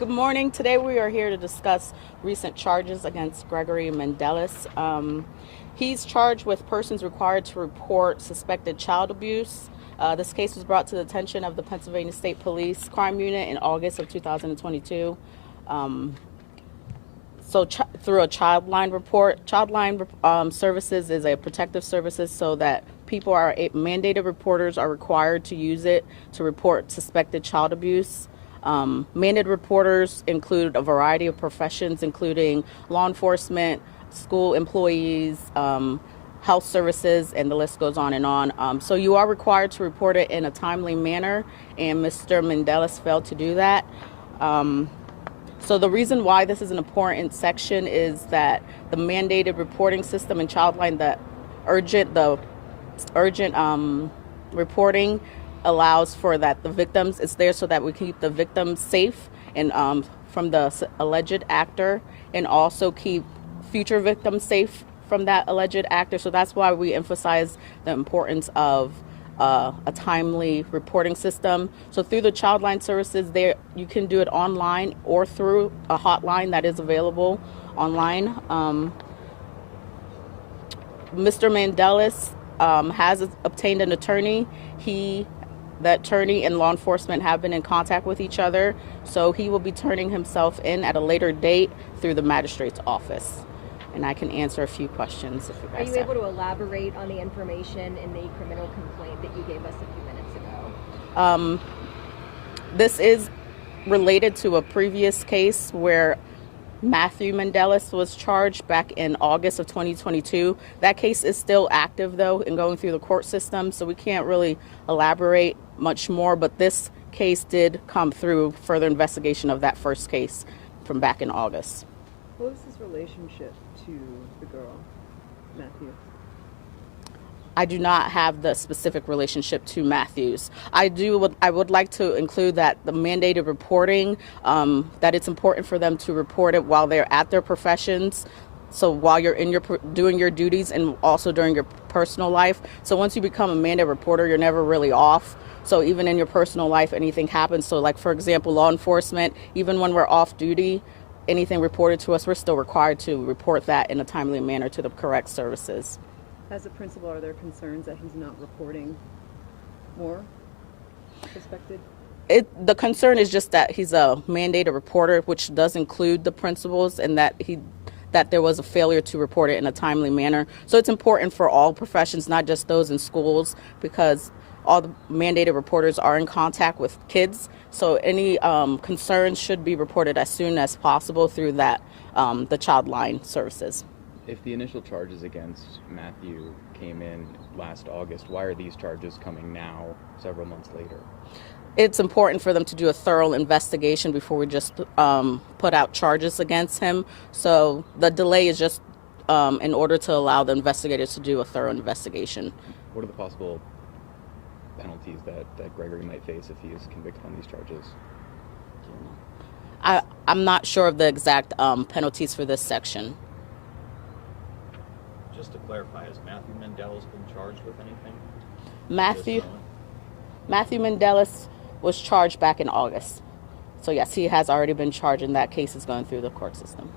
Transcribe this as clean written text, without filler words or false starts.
Good morning. Today we are here to discuss recent charges against Gregory Mendeles. He's charged with persons required to report suspected child abuse. This case was brought to the attention of the Pennsylvania State Police Crime Unit in August of 2022. Through a Childline report, Childline Services is a protective services so that people are mandated reporters are required to use it to report suspected child abuse. Mandated reporters include a variety of professions, including law enforcement, school employees, health services, and the list goes on and on. So you are required to report it in a timely manner, and Mr. Mendeles failed to do that. So the reason why this is an important section is that the mandated reporting system in Childline, the urgent reporting allows for that the victims, it's there so that we keep the victims safe and from the alleged actor, and also keep future victims safe from that alleged actor. So that's why we emphasize the importance of a timely reporting system. So through the Childline Services, there you can do it online or through a hotline that is available online. Mr. Mendeles has obtained an attorney. The attorney and law enforcement have been in contact with each other, so he will be turning himself in at a later date through the magistrate's office. And I can answer a few questions if you guys Are you able to elaborate on the information in the criminal complaint that you gave us a few minutes ago? This is related to a previous case where Matthew Mendeles was charged back in August of 2022. That case is still active, though, and going through the court system, so we can't really elaborate much more. But this case did come through further investigation of that first case from back in August. What was his relationship to the girl, Matthew? I do not have the specific relationship to Matthews. I would like to include that the mandated reporting, that it's important for them to report it while they're at their professions. So while you're doing your duties and also during your personal life. So once you become a mandated reporter, you're never really off. So even in your personal life, anything happens. So like, for example, law enforcement, even when we're off duty, anything reported to us, we're still required to report that in a timely manner to the correct services. As a principal, are there concerns that he's not reporting more suspected? The concern is just that he's a mandated reporter, which does include the principals, and that there was a failure to report it in a timely manner. So it's important for all professions, not just those in schools, because all the mandated reporters are in contact with kids. So any concerns should be reported as soon as possible through that the Childline Services. If the initial charges against Matthew came in last August, why are these charges coming now, several months later? It's important for them to do a thorough investigation before we just put out charges against him. So the delay is just in order to allow the investigators to do a thorough investigation. What are the possible penalties that Gregory might face if he is convicted on these charges? I'm not sure of the exact penalties for this section. Just to clarify, has Matthew Mendeles been charged with anything? Matthew Mendeles was charged back in August. So yes, he has already been charged, and that case is going through the court system.